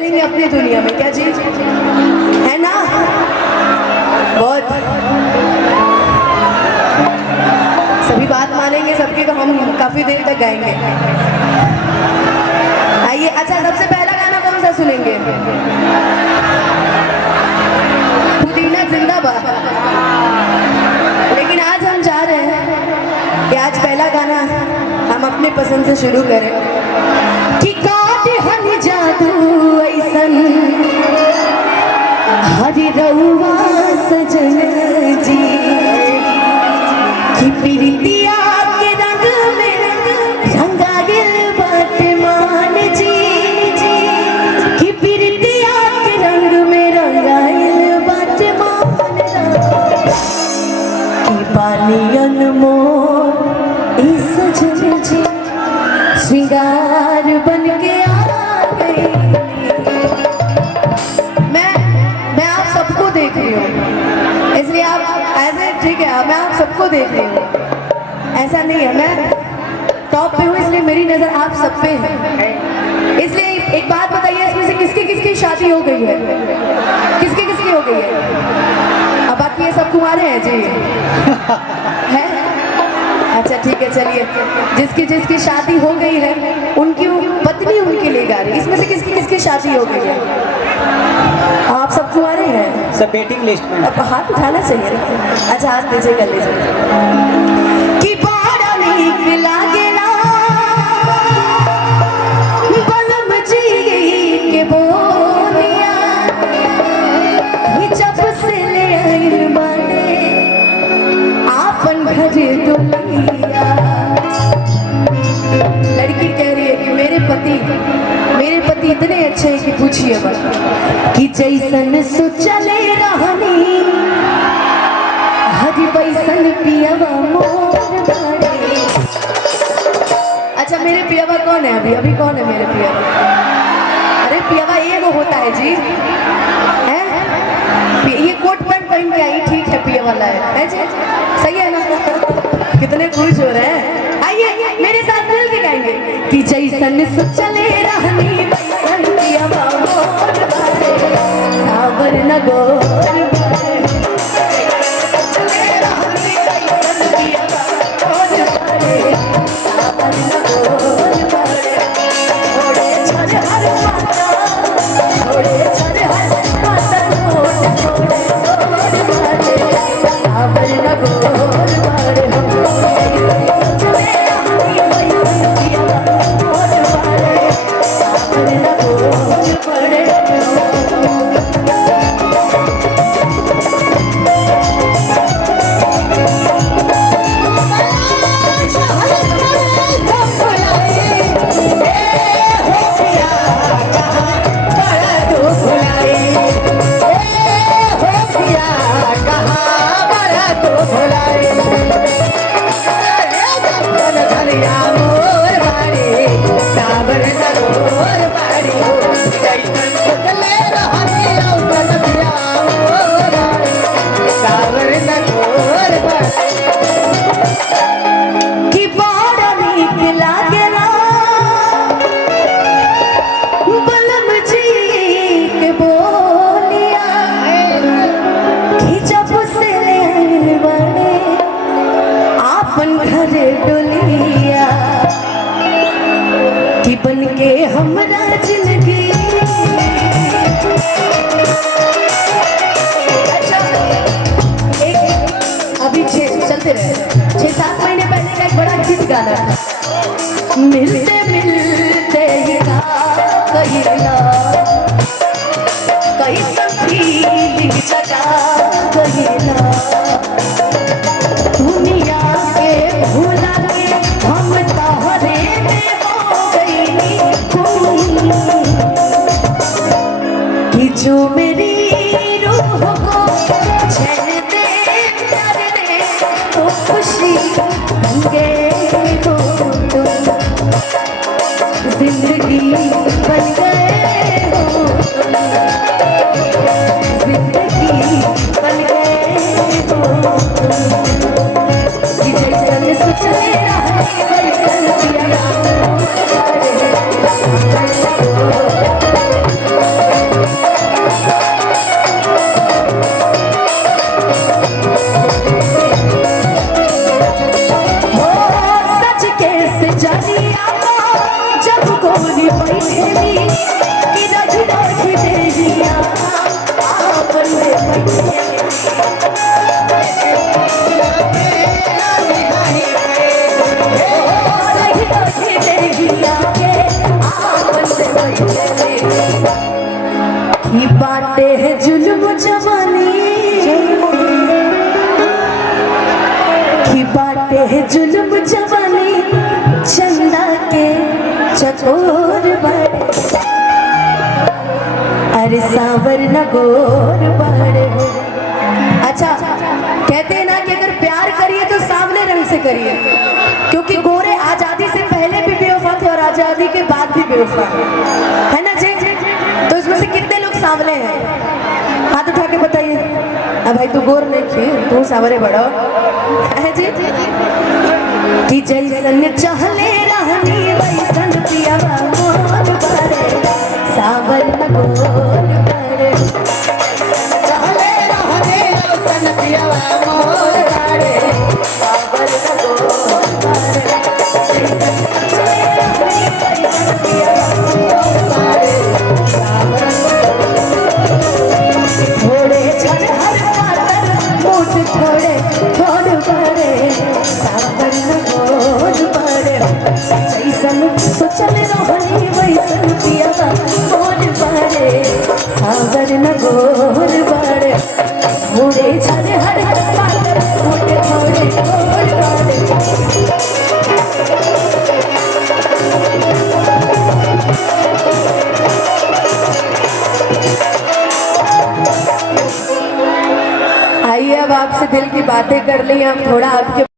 चलेंगे अपनी दुनिया में, क्या चीज है ना। बहुत सभी बात मानेंगे सबकी, तो हम काफी देर तक गाएंगे। आइए, अच्छा सबसे पहला गाना कौन सा सुनेंगे? पुदीना जिंदाबाद। लेकिन आज हम चाह रहे हैं कि आज पहला गाना हम अपने पसंद से शुरू करें कि काटे हनी जादू ऐसन हरि रउआ सजन जी कि प्रीतिया के रंग में रंगाइल बाटे मान जी कि प्रीतिया के रंग में रंगाइल बाटे मान कि पानी अनमोल ई सजन जी श्रृंगार बन के आ गई। मैं आप सबको देख रही हूँ, इसलिए आप ऐसे ठीक है, मैं आप सबको देख रही हूँ, ऐसा नहीं है। मैं टॉप पे हूँ इसलिए मेरी नजर आप सब पे है। इसलिए एक बात बताइए, इसमें से किसकी किसकी शादी हो गई है? किसकी किसकी हो गई है? अब बाकी ये सब कुंवारे हैं जी है? अच्छा ठीक है, चलिए, जिसकी जिसकी शादी हो गई है उनकी पत्नी उनके लिए गा रही। इसमें से किसकी किसकी शादी हो गई है? आप सब कुंवारे हैं? सब वेटिंग लिस्ट में। अब हाथ उठाना चाहिए ना। अच्छा हाथ नीचे कर लीजिए कि बड़ा नीक लागेला बलम जी के बोलिया जब से ले आइल बाड़े आपन घर दुनिया। लड़की कह रही है कि मेरे पति इतने अच्छे हैं कि पूछिए मत कि जैसन सोचले रहनी हरि वैसन पियवा मोर बाड़े। अच्छा मेरे पियवा कौन है? अभी कौन है मेरे पियवा? अरे पियवा एगो होता है जी, है? ये कोट पैंट पहन के आई, ठीक है पिया वाला है जी, सही है ना? कितने खुश हो रहे हैं। आइए मेरे साथ मिल के गाएंगे कि जैसन सोचले रहनी वैसन पियवा मोर बाड़े सावर न गोर बाड़े। सोचले रहनी वैसन पियवा मोर बाड़े सावर न गोर बाड़े। छोड़े छोड़े हर माता, छोड़े छोड़े हर माता, छोड़े छोड़े बाड़े सावर न गोर बाड़े। बन के हमरा जिंदगी। अच्छा एक अभी चलते रहे 6-7 महीने पहले का एक बड़ा हिट गाना था, मिलते मिलते ही कहिला कहीं संगीत जगा कहिला दुनिया के भूला के हम तोहरे में कि जो मेरी रूह को चैन दे प्यार दे तो खुशी गए हो तुम, जिंदगी बन गए हो जिंदगी बन गए हो कि जैसन सोचले रहनी वैसन पिया। जदिया तो जब गोरी बैठेली कि रख रख देहिया आपन से की बाटे है जुल्म जवानी की बाटे है जुल्म जवानी चंदा के चकोर बड़े अरे सांवर न गोर बड़े हो। अच्छा कहते हैं ना कि अगर प्यार करिए तो सांवले रंग से करिए, क्योंकि गोरे आजादी से पहले भी बेवफा थे और आजादी के बाद भी बेवफा है ना जी। तो इसमें से कितने लोग सांवले हैं, हाथ उठा के बताइए। अब भाई तू गोर नहीं थी, तू सांवरे बड़ो है जी। कि जैसन चहले रहनी वैसन पियावा मोर बड़े सांवर न गोर बड़े चहले रहनी वैसन पियावा मोर बड़े सांवर न गोर बड़े थोड़े छड़ हर पातर मोट थोड़े थोड़ बड़े सांवर न गोर बड़े जैसन सोचल रहनी वैसन पियावा मोर बड़े सांवर न गोर बड़े थोड़े छड़ हर पातर मोट थोड़े थोड़ बड़े। आइए अब आपसे दिल की बातें कर ली, हम थोड़ा आपके